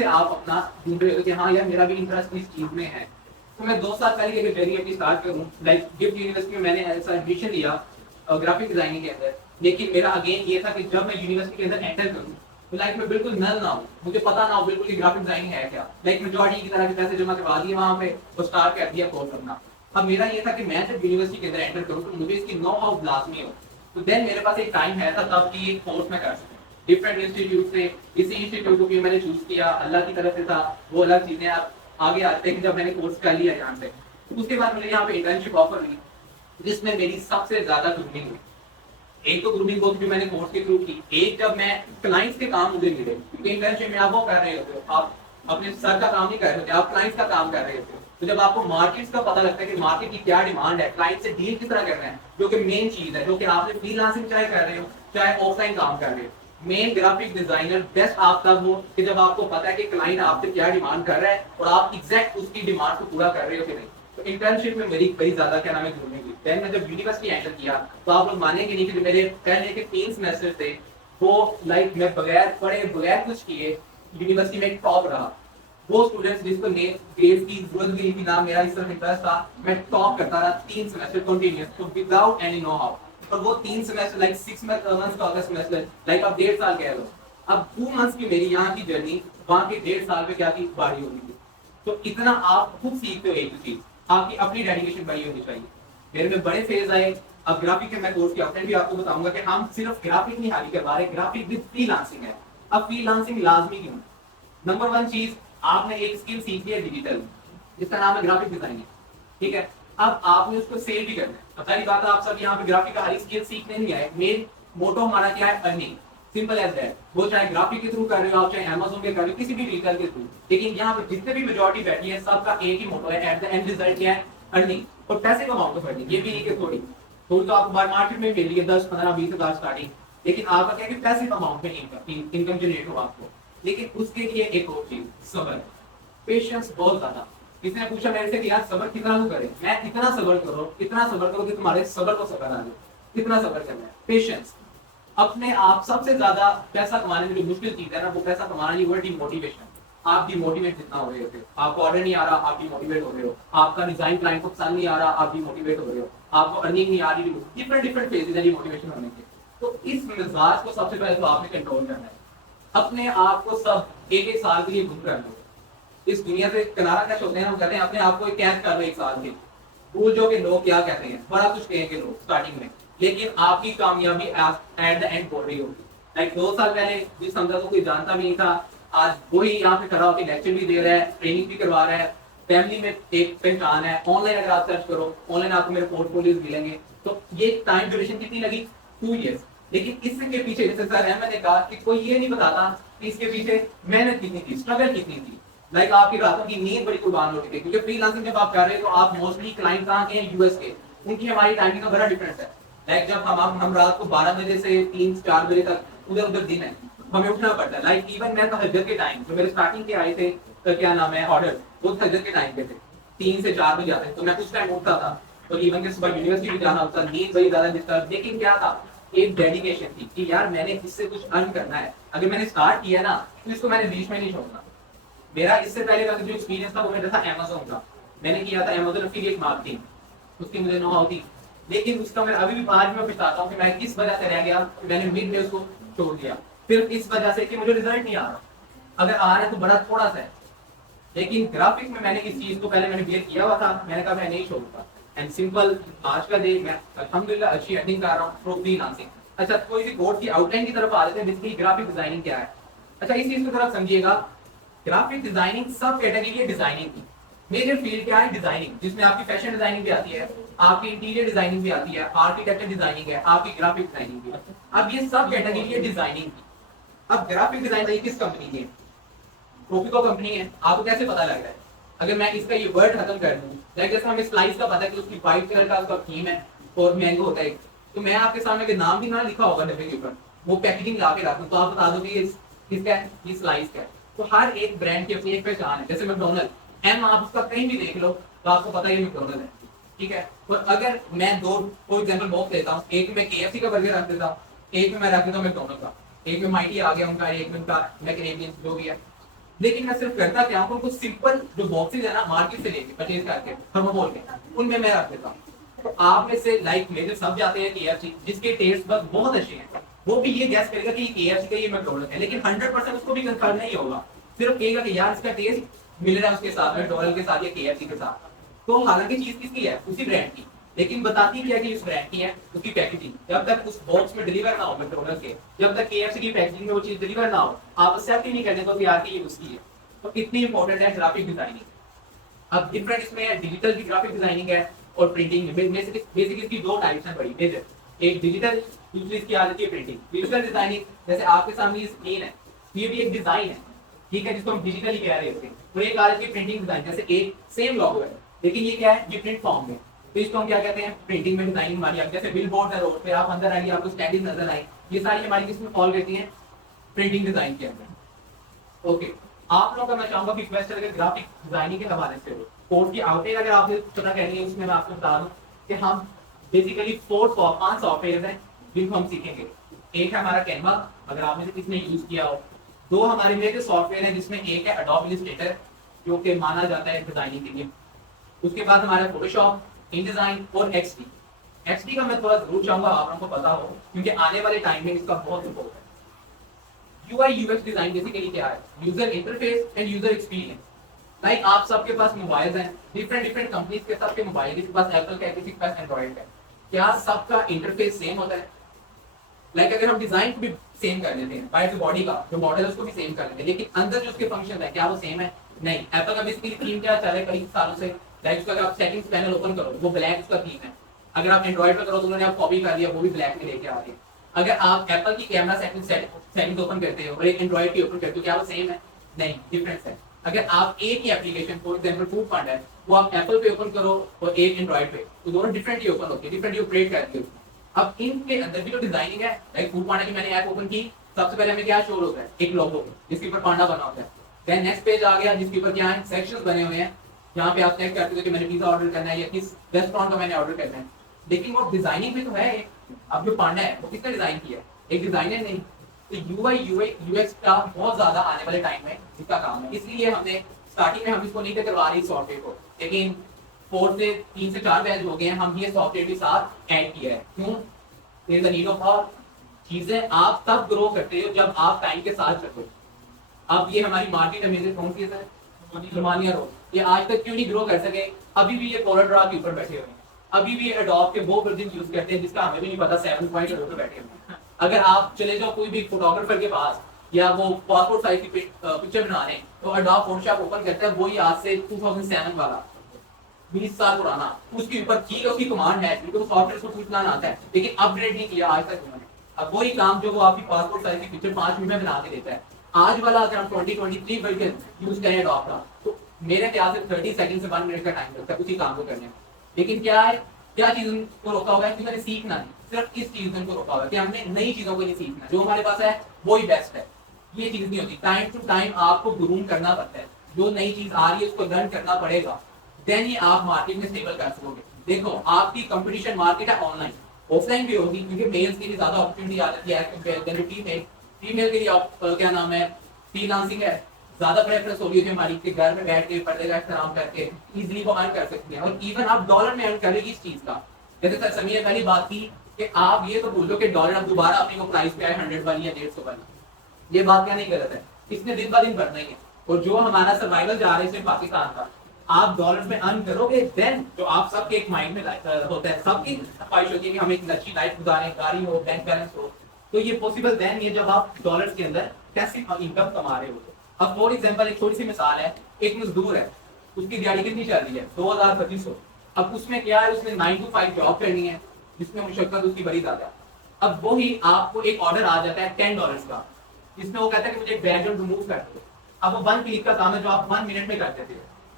से आप अपना ढूंढ रहे हो कि हाँ यार मेरा भी इंटरेस्ट इस चीज में है। तो मैं 2 साल पहले अगर जर्नी अपनी स्टार्ट करूँ, लाइक गिफ्ट यूनिवर्सिटी में मैंने ऐसा एडमिशन लिया ग्राफिक डिजाइनिंग के अंदर। लेकिन मेरा अगेन ये था कि जब मैं यूनिवर्सिटी के अंदर एंटर करूँ तो लाइक मैं बिल्कुल नल ना हूँ, मुझे पता ना हो बिल्कुल कि ग्राफिक डिजाइनिंग है क्या। लाइक मेजॉरिटी की तरह के पैसे जमा करवा दिए वहां पे तो स्टार्ट कर दिया कोर्स करना। अब मेरा ये था कि मैं जब यूनिवर्सिटी के अंदर एंटर करूँ तो मुझे इसकी नो हाउ लाजमी हो। तो देन मेरे पास एक टाइम है था तब कि एक कोर्स में कर सकूँ डिफरेंट इंस्टीट्यूट से। इसी इंस्टीट्यूट को भी मैंने चूज किया, अल्लाह की तरफ से था, वो अलग चीजें आप आगे आते हैं। जब मैंने कोर्स कर लिया यहाँ से उसके बाद मुझे यहाँ पे इंटर्नशिप ऑफर हुई जिसमें मेरी सबसे ज्यादा ग्रूमिंग हुई। एक तो ग्रूमिंग बहुत जो मैंने कोर्स के थ्रू की, एक जब मैं क्लाइंट्स के काम मुझे मिले, क्योंकि इंटर्नशिप में आप वो कर रहे होते हो, आप अपने सर का काम नहीं कर रहे होते, आप क्लाइंट्स का काम कर रहे होते हो। तो जब आपको मार्केट्स का पता लगता है कि मार्केट की क्या डिमांड है, क्लाइंट से डील किस तरह करना है, जो कि मेन चीज है, जो कि आपने फ्रीलांसिंग चाहे कर रहे हो चाहे ऑफलाइन काम कर रहे हो। मेन ग्राफिक डिजाइनर बेस्ट आप तब हो कि जब आपको पता है कि क्लाइंट आपसे क्या डिमांड कर रहा है और आप एग्जैक्ट उसकी डिमांड को पूरा कर रहे हो कि नहीं। तो इंटर्नशिप में मेरी बड़ी ज्यादा क्या नाम है ग्रूमिंग हुई। देन मैं जब यूनिवर्सिटी एंटर किया तो आप लोग मानेंगे नहीं कि जो मेरे पहले के 3 सेमेस्टर थे वो लाइक मैं बगैर पढ़े बगैर कुछ किए यूनिवर्सिटी में टॉप रहा। वो स्टूडेंट्स जिसको ग्रेड की जरूरत भी नहीं थी, ना मेरा इस तरह इंटरेस्ट था, मैं टॉप करता रहा 3 सेमेस्टर कंटिन्यूअस तो विदाउट एनी नो हाउ। और वो 3 सेमेस्टर लाइक 6 मंथ्स का होगा सेमेस्टर, लाइक आप 1.5 साल कह लो। अब 2 मंथ्स की मेरी यहाँ की जर्नी वहां के 1.5 साल में क्या थी, बड़ी होगी थी। तो इतना आप खुद सीखते हो एक चीज, आपकी अपनी डेडिकेशन बड़ी होनी चाहिए। मेरे में बड़े फेज आए। अब ग्राफिक के मैं कोर्स के आउटलाइन भी आपको बताऊंगा कि हम सिर्फ ग्राफिक नहीं हावी करवा रहे, ग्राफिक विद फ्रीलांसिंग है। अब फ्रीलांसिंग लाजमी क्यों? नंबर 1 चीज, आपने एक स्किल सीखी है डिजिटल, जिसका नाम है ग्राफिक डिजाइनिंग, ठीक है। अब आपने उसको सेल भी करना है। अब सारी बात है, आप सब यहाँ पे ग्राफिक का हर स्किल सीखने नहीं आए। मेन मोटो हमारा क्या है, अर्निंग, सिंपल एज दैट। वो चाहे ग्राफिक के थ्रू कर रहे हो आप, चाहे अमेज़न पे कर रहे हो, किसी भी रीटेल के थ्रू। लेकिन यहाँ पे जितने भी मेजॉरिटी बैठी है सबका एक ही मोटो है, एट द एंड रिजल्ट क्या है, अर्निंग। और पैसे कमाओ तो अर्निंग, ये भी नहीं कि थोड़ी थोड़ी तो आपको मार्केट में मिल रही है 10 15 20 हजार स्टार्टिंग, लेकिन आपका क्या है कि पैसे कमाओ पे इनकम जनरेट हो आपको। लेकिन उसके लिए एक और चीज, सब्र, पेशेंस बहुत ज्यादा। किसी ने पूछा मेरे से कि यार सब्र कितना तू करे, मैं इतना सब्र करो, इतना सब्र करो कि तुम्हारे सब्र को सब्र आ जाए। कितना सब्र करना है, पेशेंस। अपने आप सबसे ज्यादा पैसा कमाने में जो मुश्किल चीज है ना, वो पैसा कमाना नहीं, वो डिमोटिवेशन। आप डिमोटिवेट जितना हो रहे होते हो, आपको ऑर्डर नहीं आ रहा आप डिमोटिवेट हो रहे हो, आपका डिजाइन क्लाइंट को पसंद नहीं आ रहा आप डिमोटिवेट हो रहे हो, आपको अर्निंग नहीं आ रही, डिफरेंट डिफरेंट फेजेस है डिमोटिवेशन होने के। तो इस मिजाज को सबसे पहले तो आपने कंट्रोल करना है। अपने आप को सब एक एक साल के लिए गुम कर लो। इस दुनिया से किनारा कैसे होते हैं, हम कहते हैं अपने आप को कैद कर लो 1 साल के। भूल जो कि लोग क्या कहते हैं, बड़ा कुछ कहेंगे लोग स्टार्टिंग में, लेकिन आपकी कामयाबी एट द एंड हो रही होगी। लाइक 2 साल पहले जिस समझा को कोई जानता भी नहीं था, आज वही यहाँ पे खड़ा होकर लेक्चर भी दे रहा है, ट्रेनिंग भी करवा रहा है, फैमिली में एक पहचान है। ऑनलाइन अगर आप सर्च करो, ऑनलाइन आपको मेरे पोर्टफोलियोज मिलेंगे। तो ये टाइम ड्यूरेशन कितनी लगी, 2 ईयर्स। लेकिन इसके पीछे जैसे सर अहमद ने कहा कि कोई ये नहीं बताता कि इसके पीछे मेहनत कितनी थी, स्ट्रगल कितनी थी। लाइक आपकी रातों की नींद बड़ी कुर्बान होती थी, क्योंकि फ्रीलांसिंग जब आप कर रहे हो तो आप मोस्टली क्लाइंट कहाँ के हैं, यूएस के। उनकी हमारी टाइमिंग का बड़ा डिफरेंस है। लाइक जब हम रात को 12 बजे से 3-4 बजे तक उधर उधर दिन है, हमें उठना पड़ता है। लाइक इवन मैं तहज्जुद के टाइम जो मेरे स्टार्टिंग के आए थे, तो क्या नाम है ऑर्डर, वो तहज्जुद के टाइम पे थे, 3 से 4 बजे आते, तो मैं उस टाइम उठता था। तो इवन के सुबह यूनिवर्सिटी भी जाना होता, नींद बड़ी ज्यादा डिस्टर्ब। लेकिन क्या था, एक डेडिकेशन थी कि यार मैंने इससे कुछ अर्न करना है। अगर मैंने स्टार्ट किया ना तो इसको मैंने बीच में नहीं छोड़ना। मेरा इससे पहले का जो एक्सपीरियंस था वो मेरा था अमेज़न का। मैंने किया था अमेज़न एफिलिएट मार्केटिंग, उसकी मुझे नो हाउ थी। लेकिन उसका मैं अभी भी आज मैं पछताता हूँ कि मैं किस वजह से रह गया, मैंने मिड में उसको छोड़ दिया, सिर्फ इस वजह से कि मुझे रिजल्ट नहीं आ रहा। अगर आ रहा है तो बड़ा थोड़ा सा है। लेकिन ग्राफिक में मैंने इस चीज को पहले मैंने क्लियर किया हुआ था, मैंने कहा मैं नहीं छोड़ूंगा। एंड सिंपल आज का डे मैं अल्हम्दुलिल्लाह अच्छी अर्निंग कर रहा हूँ थ्रू फ्रीलांसिंग। अच्छा, कोई सी कोर्स की आउटलाइन की तरफ आ जाते हैं, बेसिकली ग्राफिक डिजाइनिंग क्या है। अच्छा, इस चीज की तरफ समझिएगा, ग्राफिक डिजाइनिंग सब कैटेगरी है डिजाइनिंग की। मेजर फील्ड क्या है, डिजाइनिंग, जिसमें आपकी फैशन डिजाइनिंग भी आती है, आपकी इंटीरियर डिजाइनिंग भी आती है, आर्किटेक्चर डिजाइनिंग है, आपकी ग्राफिक डिजाइनिंग भी है। अब ये सब कैटेगरी है डिजाइनिंग की। अब ग्राफिक डिजाइनिंग किस कंपनी की है, प्रोफिको कंपनी है। आपको कैसे पता लग रहा है? अगर मैं इसका ये वर्ड खत्म कर दूं, लाइक जैसे हमें स्लाइस का पता है कि उसकी व्हाइट कलर का उसका थीम है और मैंगो होता है, तो मैं आपके सामने के नाम भी ना लिखा होगा डब्बे के ऊपर, वो पैकेजिंग ला के रखूं तो आप बता दो कि ये किसका है, ये स्लाइस का है। तो हर एक ब्रांड की अपनी एक पहचान है। जैसे मैकडॉनल्ड, एम आप उसका कहीं भी देख लो तो आपको पता है ये मैकडॉनल्ड है, ठीक है। और अगर मैं दो फॉर एग्जांपल बॉक्स लेता हूँ, एक में केएफसी का बर्गर रख देता हूँ, एक में मैं रख देता हूँ मैकडॉनल्ड का, एक में माइटी आ गया उनका, एक में उनका मैकनेबियन जो भी है। लेकिन मैं सिर्फ करता क्या हूँ, उनको सिंपल जो बॉक्सेज है ना मार्केट से लेके परचेज करके थर्मोकोल के, उनमें मैं रख देता हूँ। तो आप में से लाइक मेरे सब जाते हैं KFC, जिसके टेस्ट बस बहुत अच्छे हैं, वो भी ये गैस करेगा कि KFC का ये मैकडॉनल्ड है, लेकिन 100% उसको भी कंफर्म नहीं होगा, सिर्फ कहेगा कि यार इसका टेस्ट मिल रहा है उसके साथ मैकडॉनल्ड के साथ या KFC के साथ। तो हालांकि चीज किसकी है, उसी ब्रांड की, लेकिन बताती क्या कि उस ब्रांड की है, उसकी पैकेजिंग जब तक उस बॉक्स में डिलीवर ना हो मैकडॉनल्ड के, जब तक KFC की पैकेजिंग में वो चीज डिलीवर ना हो, आप एक्सेप्ट ही नहीं करने को तैयार कि ये उसकी है। तो इतनी इंपॉर्टेंट है ग्राफिक डिजाइनिंग। अब डिफरेंट इसमें है, डिजिटल की ग्राफिक डिजाइनिंग है और प्रिंटिंग में बेसिकली इसकी दो टाइप्स हैं बड़ी मेजर, एक डिजिटल, दूसरी इसकी आ जाती है प्रिंटिंग। डिजिटल डिजाइनिंग जैसे आपके सामने स्क्रीन है, ये भी एक डिजाइन है, ठीक है, जिसको हम डिजिटली कह रहे हैं। तो एक आ जाती है प्रिंटिंग डिजाइन, जैसे एक सेम लोगो है लेकिन ये क्या है, ये प्रिंट फॉर्म में, तो इसको हम क्या कहते हैं, प्रिंटिंग में डिजाइनिंग हमारी। जैसे बिल बोर्ड है रोड पे, आप अंदर आएंगे आपको स्टैंडिंग नजर आए, ये सारी हमारी किसमें फॉल करती हैं, प्रिंटिंग डिजाइन के अंदर। ओके, आप लोग का मैं चाहूंगा कि क्वेश्चन अगर ग्राफिक डिजाइनिंग के हवाले से हो, कोड की आउटलाइन अगर आपने सुना कहनी है, उसमें मैं आपको बता दूं कि हम बेसिकली 5 सॉफ्टवेयर हैं जिनको हम सीखेंगे। एक है हमारा कैनवा, अगर आपने से किसने यूज किया हो। दो हमारे मेजर सॉफ्टवेयर है, जिसमें एक है एडोब इलस्ट्रेटर, जो कि माना जाता है डिजाइनिंग के लिए। उसके बाद हमारा फोटोशॉप, InDesign और XD। XD का मैं थोड़ा जरूर चाहूंगा आप लोगों को पता हो, क्योंकि आने वाले टाइम में इसका बहुत सपोर्ट है। UI UX डिजाइन बेसिकली क्या है, user interface and user experience. Like आप सबके पास मोबाइल हैं, डिफरेंट कंपनीज के सबके मोबाइल, किसी के पास एप्पल का है, किसी के पास एंड्रॉइड का है, क्या सबका इंटरफेस सेम होता है? लाइक अगर हम डिजाइन को भी सेम कर लेते हैं, बाय बॉडी का जो मॉडल है उसको भी सेम कर लेते हैं, लेकिन अंदर जो उसके फंक्शन है क्या वो सेम है? नहीं। एप्पल का बेसिकली थीम क्या चल रहा है कई सालों से, लाइक उसका आप सेटिंग्स पैनल ओपन करो वो ब्लैक उसका थीम है। अगर आप एंड्रॉइड पे करो तो उन्होंने आप कॉपी कर दिया, वो भी ब्लैक में लेके आ रही है। अगर आप एप्पल की कैमरा सेटिंग्स ओपन करते हो और एक एंड्रॉइड की ओपन करते हो, क्या वो सेम है? नहीं, डिफरेंस है। अगर आप एक ही application, for example food fund है, वो आप एप्पल पे ओपन करो और एक एंड्रॉइड पे, तो दोनों डिफरेंट ही ओपन होते हैं, डिफरेंट ही ऑपरेट करती है। अब इनके अंदर भी जो डिजाइनिंग है, लाइक फूड पांडा की मैंने ऐप ओपन की, सबसे पहले हमें क्या शो होता है, एक लोगो जिसके ऊपर पांडा बना होता है। देन नेक्स्ट पेज आ गया जिसके ऊपर क्या है, सेक्शंस बने हुए हैं, जहाँ पे आप चेक करते हो कि मैंने पिज्जा ऑर्डर करना है या किस रेस्टोरेंट का मैंने ऑर्डर करना है। लेकिन वो डिजाइनिंग भी तो है। अब जो पांडा है वो किसने डिजाइन किया है? एक डिजाइनर नहीं। तो UI UX का बहुत ज्यादा आने वाले टाइम में इसका काम है, इसलिए हमने स्टार्टिंग में हम इसको नहीं करवा रही सॉफ्टवेयर को, लेकिन 3 से 4 बैच हो गए हैं, हम ये सॉफ्टवेयर के साथ ऐड किया है। क्यों? There is a need of all. चीजें आप तब ग्रो करते हो जब आप टाइम के साथ चलो। अब ये हमारी मार्केट है, कौन सी है, रोमानिया रोड, ये आज तक क्यों नहीं ग्रो कर सके? अभी भी ये कोरल ड्रा के ऊपर बैठे हुए हैं, अभी भी एडोब के वो वर्जन यूज करते हैं जिसका हमें भी नहीं पता, 7.0 पे बैठे हुए हैं। अगर आप चले जाओ कोई भी फोटोग्राफर के पास या वो पासपोर्ट साइज की पिक्चर बनाने, तो एडोब फोटोशॉप ओपन करता है, वही आज से 2007 वाला 20 साल पुराना, उसके ऊपर ठीक है उसकी कमांड है, क्योंकि सॉफ्टवेयर को सूचना आता है, लेकिन अपग्रेड नहीं किया आज तक उन्होंने। अब वही काम जो वो आपकी पासपोर्ट साइज की पिक्चर 5 मिनट में बना के देता है, आज वाला अगर हम 2023 वर्जन यूज करें एडोब का, तो मेरे ख्याल से 30 सेकंड से 1 मिनट का टाइम लगता है उसी काम को करने में। लेकिन क्या है, क्या चीज उनको रोका हुआ है कि मैंने सीखना नहीं, सिर्फ इस चीज ने उनको रोका हुआ है कि हमने नई चीजों को नहीं सीखना, जो हमारे पास है वो ही बेस्ट है। ये चीज नहीं होती, टाइम टू टाइम आपको ग्रूम करना पड़ता है, जो नई चीज आ रही है उसको लर्न करना पड़ेगा, देन ही आप मार्केट में स्टेबल कर सकोगे। देखो आपकी कंपटीशन मार्केट है ऑनलाइन, ऑफलाइन भी होगी, क्योंकि मेल्स के लिए ज्यादा अपॉर्चुनिटी आ जाती है, फीमेल के लिए क्या नाम है, फ्रीलांसिंग है, ज्यादा प्रेफरेंस होगी हमारी कि घर में बैठ के पर्दे का एहतराम करके इजीली वो अर्न कर सकते हैं, और इवन आप डॉलर में अर्न करेंगे इस चीज का। जैसे सर समीर ने पहली बात की कि आप ये तो बोलो कि डॉलर अब दोबारा अपने को प्राइस पे आए 100 वाली या 150 वाली, ये बात क्या नहीं गलत है, इसने दिन ब दिन बढ़ना ही है। और जो हमारा सर्वाइवल जा रहा है इसमें पाकिस्तान का, आप डॉलर में अर्न करोगे, देन जो आप सबके एक माइंड में होता है, सबकी ख्वाहिश होती है कि हम एक अच्छी लाइफ गुजारें, गाड़ी हो, बैंक बैलेंस हो, तो ये पॉसिबल देन ये जब आप डॉलर्स के अंदर पैसिव इनकम कमा रहे हो। अब फॉर एग्जांपल एक छोटी सी मिसाल है, एक मजदूर है, उसकी दिहाड़ी कितनी चल रही है, 2200। अब उसमें क्या है, उसने 9 to 5 जॉब करनी है, जिसमें मुशक्कत उसकी बड़ी ज्यादा है। अब वो ही आपको एक ऑर्डर आ जाता है $10 का, जिसमें वो कहता है कि मुझे बैकग्राउंड रिमूव कर दो। अब वो 1 क्लिक का काम है जो आप 1 मिनट में करते थे,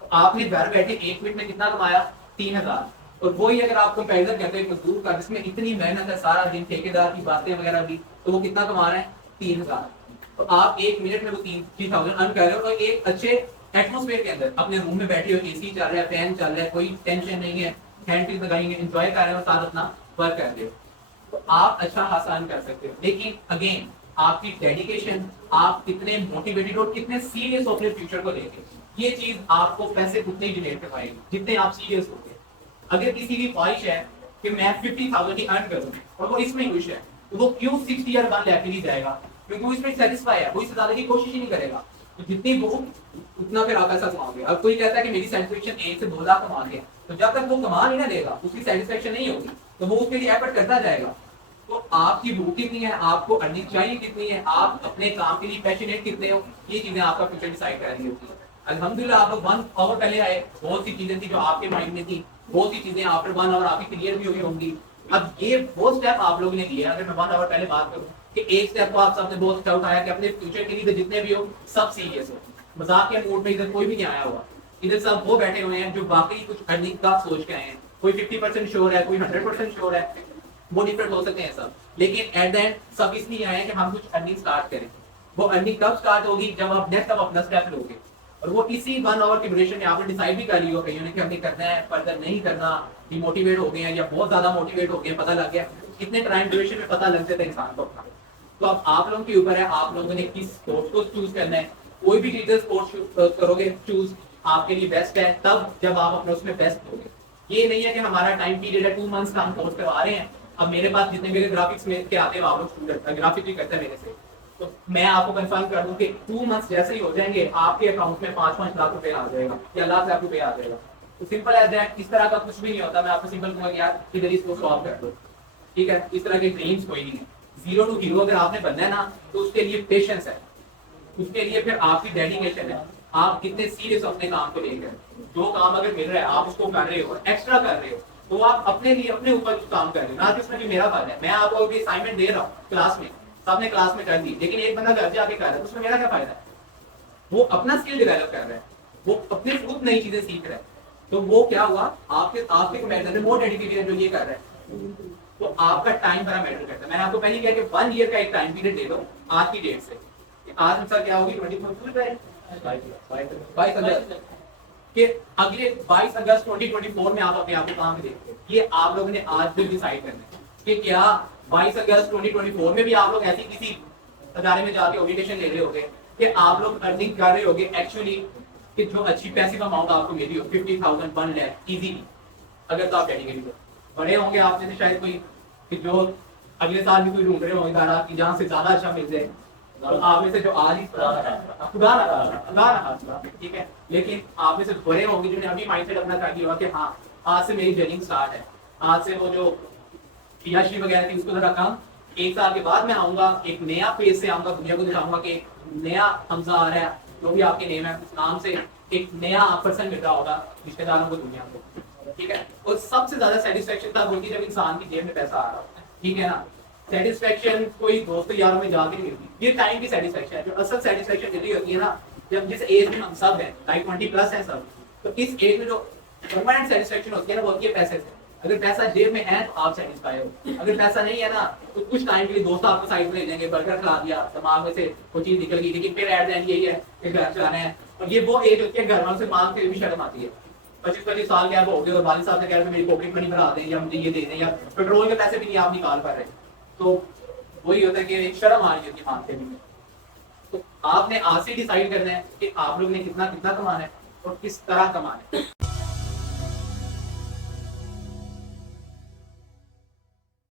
तो आपने घर बैठे 1 मिनट में कितना कमाया, 3000। और वही अगर आप कंपैरिजन करते हैं मजदूर का, जिसमें इतनी मेहनत है, सारा दिन ठेकेदार की बातें वगैरह भी, तो वो कितना कमा रहे हैं, 3000। तो आप 1 मिनट में वो 3000 अर्न कर रहे हो, और एक अच्छे एटमोस्फेयर के अंदर अपने रूम में बैठे हो, एसी चल रहा है, फैन चल रहा है, कोई टेंशन नहीं है, हैंड फ्री लगाएंगे, एंजॉय कर रहे हो, साथ अपना वर्क कर रहे हो, तो आप अच्छा खासा अर्न कर सकते हो। लेकिन अगेन आपकी डेडिकेशन, आप कितने मोटिवेटेड और कितने सीरियस हो अपने फ्यूचर को लेके, ये चीज आपको पैसे उतने ही जनरेट करवाएगी जितने आप सीरियस हो गए। अगर किसी की ख्वाहिश है कि मैं 50,000 ही अर्न करूं और वो इसमें खुश है, तो वो क्यों 60 ईयर 1 लाख नहीं जाएगा? क्योंकि वो इसमें सेटिस्फाई है, वो इससे ज्यादा की कोशिश ही नहीं करेगा। तो जितनी वो उतना फिर आप ऐसा कमाओगे। अब कोई कहता है कि मेरी सेटिस्फेक्शन 1 से 2 लाख कमा के, तो जब तक वो कमा नहीं ना देगा उसकी सेटिस्फेक्शन नहीं होगी, तो वो उसके लिए एफर्ट करता जाएगा। तो आपकी भूख कितनी है, आपको अर्निंग चाहिए कितनी है, आप अपने काम के लिए पैशनेट कितने हो, ये चीजें आपका फ्यूचर डिसाइड कर रही होती है। अल्हम्दुलिल्लाह आप 1 आवर पहले आए, बहुत सी चीजें थी जो आपके माइंड में थी, बहुत सी चीजें आफ्टर 1 आवर आपकी क्लियर भी हुई होंगी। अब ये वो स्टेप आप लोगों ने लिए। अगर मैं 1 आवर पहले बात करूं कि एक स्टेप को आप सबने बहुत अच्छा उठाया कि अपने फ्यूचर के लिए जितने भी हो सब सीरियस हो, मजाक के मूड में इधर कोई भी नहीं आया हुआ। इधर सब वो बैठे हुए हैं जो वाकई कुछ अर्निंग का सोच के आए हैं। कोई 50% श्योर है, कोई 100% श्योर है, वो डिफरेंट हो सकते हैं सब, लेकिन एट द एंड सब इसलिए आए हैं कि हम कुछ अर्निंग स्टार्ट करें। वो अर्निंग कब स्टार्ट होगी? जब आप नेक्स्ट अपना स्टेप लोगे। और वो इसी 1 आवर की ड्यूरेशन में आपने डिसाइड भी कर लिया कहीं ने कि हमने करना है, फर्दर नहीं करना, डिमोटिवेट हो गए हैं या बहुत ज्यादा मोटिवेट हो गए, पता लग गया कितने टाइम ड्यूरेशन में पता लग जाता है इंसान को। तो अब आप लोगों के ऊपर है, आप लोगों ने किस स्पोर्ट्स को चूज करना है। कोई भी टीचर स्पोर्ट्स करोगे चूज, आपके लिए बेस्ट है तब जब आप अपने उसमें बेस्ट होगे। ये नहीं है कि हमारा टाइम पीरियड है 2 मंथ्स का हम कोर्स करवा रहे हैं। अब मेरे पास जितने मेरे ग्राफिक्स में के आते हैं आप लोग स्टूडेंट ग्राफिक भी करते हैं मेरे से, तो मैं आपको कंफर्म कर दूं कि 2 मंथ्स जैसे ही हो जाएंगे आपके अकाउंट में 5-5 लाख रुपए आ जाएगा या लाख लाख रुपए आ जाएगा। तो सिंपल एज दैट। इस तरह का कुछ भी नहीं होता। मैं आपको सिंपल कहूंगा यार इधर इसको सॉल्व कर दो, ठीक है। इस तरह के ड्रीम्स कोई नहीं है। 0 to हीरो अगर आपने बनना है ना, तो उसके लिए पेशेंस है, उसके लिए फिर आपकी डेडिकेशन है, आप कितने सीरियस अपने काम को लेकर। जो काम अगर मिल रहा है आप उसको कर रहे हो, एक्स्ट्रा कर रहे हो, तो आप अपने लिए अपने ऊपर कुछ काम कर रहे हो, ना कि उसमें भी मेरा फायदा है। मैं आपको अभी असाइनमेंट दे रहा हूँ क्लास में, सबने क्लास में कर दी, लेकिन एक बंदा घर जाके कर रहा है, उसमें मेरा क्या फायदा है? वो अपना स्किल डेवलप कर रहा है, वो अपने खुद नई चीजें सीख रहा है। तो वो क्या हुआ, आपके आपके कंपैरिजन में मोर डेडिकेटेड है जो ये कर रहा है। तो आपका टाइम बड़ा मैटर करता है। मैंने आपको पहले कहा कि 1 ईयर का एक टाइम पीरियड दे दो आज की डेट से। आज मिसाल क्या होगी 22 अगस्त के अगले 22 अगस्त 2024 में आप अपने आप को कहां पे देखते हैं। ये आप लोगों ने आज भी डिसाइड करना है कि क्या 22 अगस्त 2024 में भी आप लोग ऐसी किसी अदारे में जाके ओरिएंटेशन ले रहे होगे कि आप लोग अर्निंग कर रहे होगे एक्चुअली कि जो अच्छी पैसिव अमाउंट आपको मिली हो 50,000 1 लाख इजीली, अगर तो आप डेडिकेटेड हो। बड़े होंगे आप जैसे शायद कोई कि जो अगले साल भी कोई ढूंढ रहे होंगे इदारा कि जहाँ से ज्यादा अच्छा मिल जाए, और आप में से जो आज ही खुदा ना, ठीक है, लेकिन आप में से बड़े होंगे जिन्हें अभी माइंडसेट अपना कर लिया होगा कि हाँ आज से मेरी जर्नी स्टार्ट है, आज से वो जो पियाशी वगैरह थी उसको जरा कम, 1 साल के बाद मैं आऊंगा, एक नया फेज से आऊंगा, दुनिया को दिखाऊंगा कि एक नया हमजा आ रहा है, जो भी आपके नेम है उस नाम से एक नया पर्सन मिल रहा होगा रिश्तेदारों को, दुनिया को, ठीक है। और सबसे ज्यादा सेटिस्फेक्शन तब होगी जब इंसान की जेब में पैसा आ रहा होता है, ठीक है ना। सेटिस्फेक्शन कोई दोस्त यारों में जाके नहीं मिलती, ये टाइम की सेटिस्फेक्शन है। जो असल सेटिस्फेक्शन मिल रही होती है ना, जब जिस एज में हम सब हैं, लाइक 20+ हैं सब, तो इस एज में जो परमानेंट सेटिस्फेक्शन होती है ना, वो होती है पैसे से। अगर पैसा जेब में है तो आप सेटिस्फाई हो, अगर पैसा नहीं है ना तो कुछ टाइम के लिए दोस्त आपको साइड में ले जाएंगे, बर्गर खिला दिया, दिमाग में से वो चीज निकल गई, लेकिन फिर एट द एंड यही है कि घर चलाना है। और ये वो एज होती है घर वालों से मांग के भी शर्म आती है। 25-25 साल के आप हो गए और वालिद साहब ने कह रहे मेरी पॉकेट मनी बढ़ा दें या मुझे ये दे दें, या पेट्रोल के पैसे भी नहीं आप निकाल पा रहे, तो वही होता है कि शर्म आ रही होती है मांगते भी। तो आपने आज से डिसाइड करना है कि आप लोग ने कितना कितना कमाना है और किस तरह कमाना है।